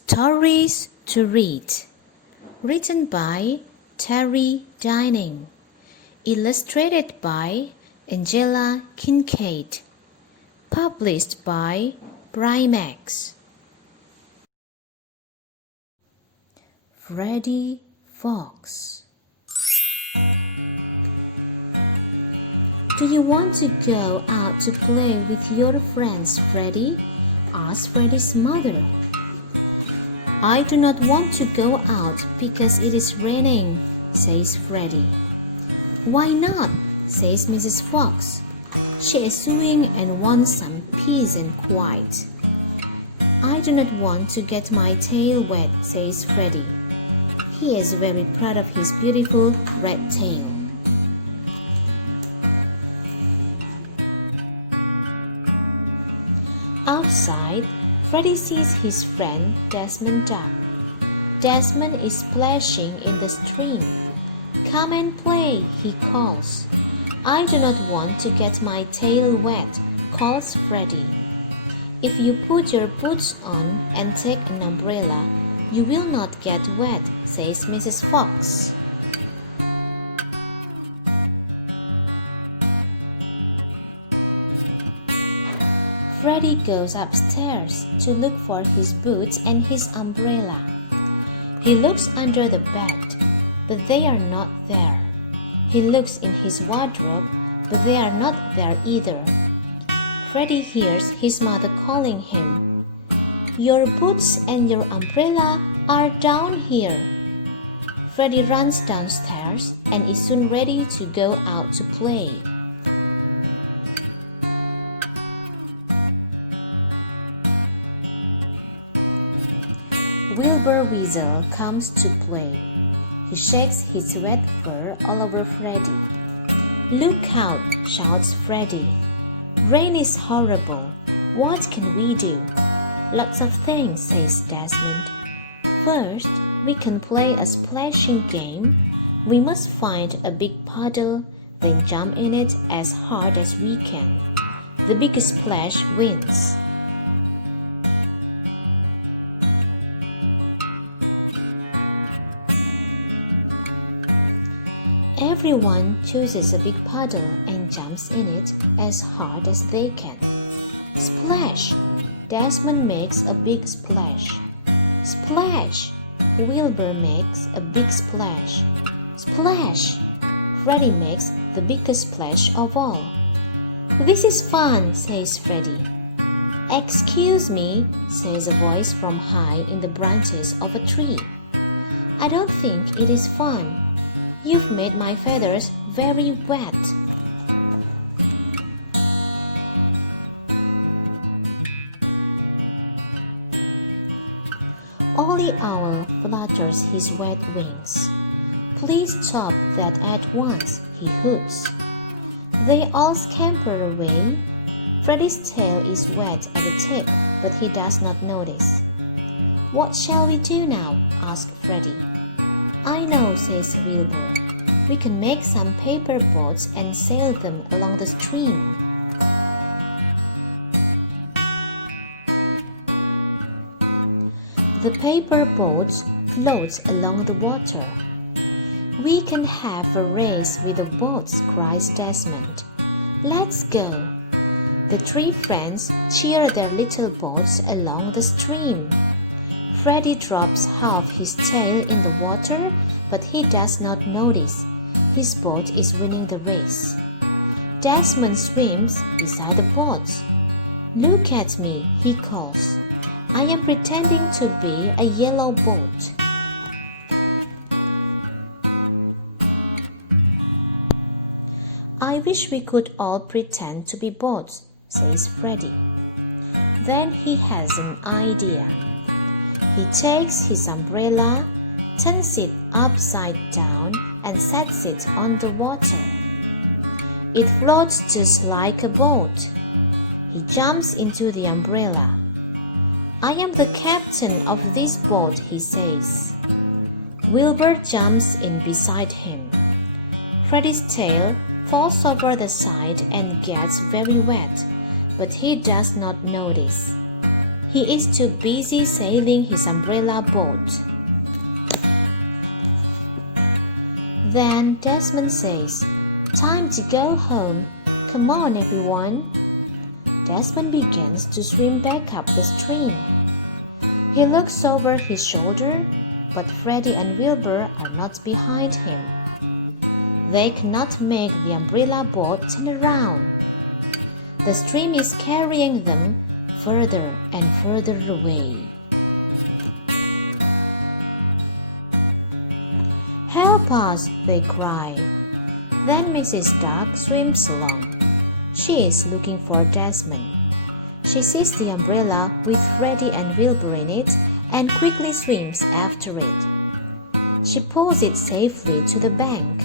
Stories to Read, written by Terry Dining, illustrated by Angela Kincaid, published by Brimax. Freddy Fox. "Do you want to go out to play with your friends, Freddy?" asked Freddy's mother. "I do not want to go out because it is raining," says Freddy. "Why not?" says Mrs. Fox. "She is sewing and wants some peace and quiet." "I do not want to get my tail wet," says Freddy. He is very proud of his beautiful red tail. Outside, Freddy sees his friend Desmond Duck. Desmond is splashing in the stream. "Come and play," he calls. "I do not want to get my tail wet," calls Freddy. "If you put your boots on and take an umbrella, you will not get wet," says Mrs. Fox. Freddy goes upstairs to look for his boots and his umbrella. He looks under the bed, but they are not there. He looks in his wardrobe, but they are not there either. Freddy hears his mother calling him. "Your boots and your umbrella are down here." Freddy runs downstairs and is soon ready to go out to play. Wilbur Weasel comes to play. He shakes his wet fur all over Freddy. "Look out!" shouts Freddy. "Rain is horrible. What can we do?" "Lots of things," says Desmond. "First, we can play a splashing game. We must find a big puddle, then jump in it as hard as we can. The biggest splash wins." Everyone chooses a big puddle and jumps in it as hard as they can. Splash! Desmond makes a big splash. Splash! Wilbur makes a big splash. Splash! Freddy makes the biggest splash of all. "This is fun," says Freddy. "Excuse me," says a voice from high in the branches of a tree. "I don't think it is fun. You've made my feathers very wet." Ollie Owl flutters his wet wings. "Please stop that at once," he hoots. They all scamper away. Freddy's tail is wet at the tip, but he does not notice. "What shall we do now?" asks Freddy. "I know," says Wilbur. "We can make some paper boats and sail them along the stream." The paper boats float along the water. "We can have a race with the boats," cries Desmond. "Let's go." The three friends cheer their little boats along the stream. Freddy drops half his tail in the water, but he does not notice. His boat is winning the race. Desmond swims beside the boats. "Look at me," he calls. "I am pretending to be a yellow boat." "I wish we could all pretend to be boats," says Freddy. Then he has an idea. He takes his umbrella, turns it upside down, and sets it on the water. It floats just like a boat. He jumps into the umbrella. "I am the captain of this boat," he says. Wilbur jumps in beside him. Freddy's tail falls over the side and gets very wet, but he does not notice. He is too busy sailing his umbrella boat. Then Desmond says, "Time to go home. Come on, everyone." Desmond begins to swim back up the stream. He looks over his shoulder, but Freddy and Wilbur are not behind him. They cannot make the umbrella boat turn around. The stream is carrying them further and further away. "Help us!" they cry. Then Mrs. Duck swims along. She is looking for Desmond. She sees the umbrella with Freddy and Wilbur in it and quickly swims after it. She pulls it safely to the bank.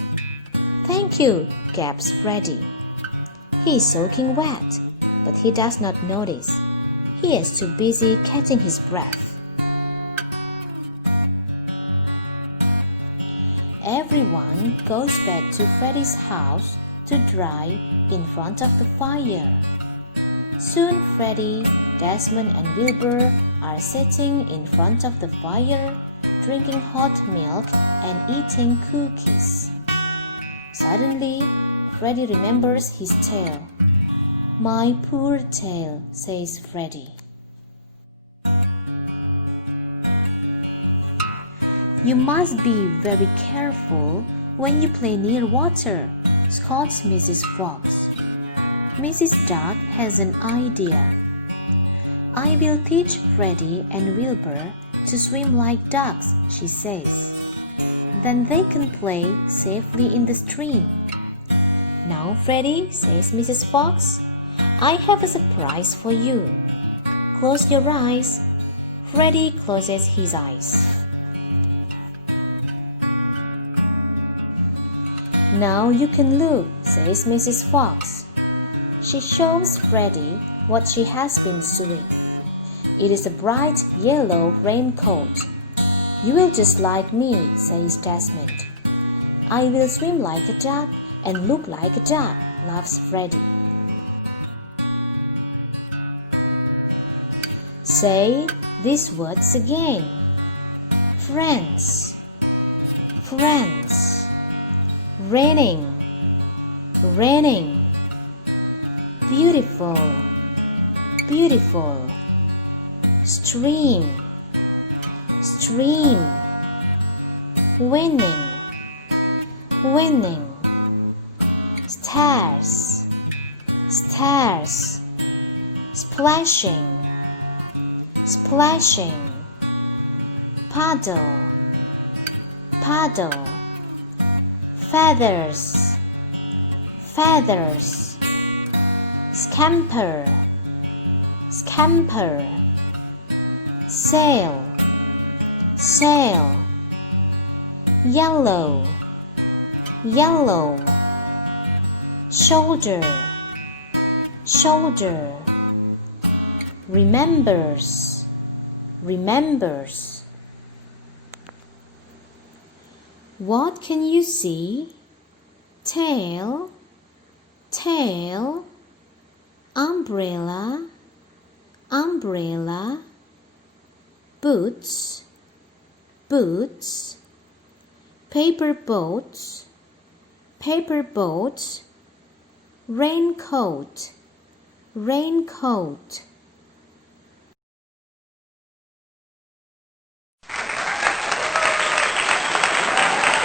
"Thank you," gasps Freddy. He is soaking wet, but he does not notice. He is too busy catching his breath. Everyone goes back to Freddy's house to dry in front of the fire. Soon Freddy, Desmond and Wilbur are sitting in front of the fire, drinking hot milk and eating cookies. Suddenly, Freddy remembers his tail. "My poor tail," says Freddy. "You must be very careful when you play near water," scolds Mrs. Fox. Mrs. Duck has an idea. "I will teach Freddy and Wilbur to swim like ducks," she says. "Then they can play safely in the stream." "Now, Freddy," says Mrs. Fox, "I have a surprise for you. Close your eyes." Freddy closes his eyes. "Now you can look," says Mrs. Fox. She shows Freddy what she has been sewing. It is a bright yellow raincoat. "You will just like me," says Desmond. "I will swim like a duck and look like a duck," laughs Freddy. Say these words again. Friends, friends. Raining, raining. Beautiful, beautiful. Stream, stream. Winning, winning. Stairs, stairs. Splashing, splashing. Paddle, paddle. Feathers, feathers. Scamper, scamper. Sail, sail. Yellow, yellow. Shoulder, shoulder. Remembers, remembers. What can you see? Tail, tail. Umbrella, umbrella. Boots, boots. Paper boats, paper boats. Raincoat, raincoat.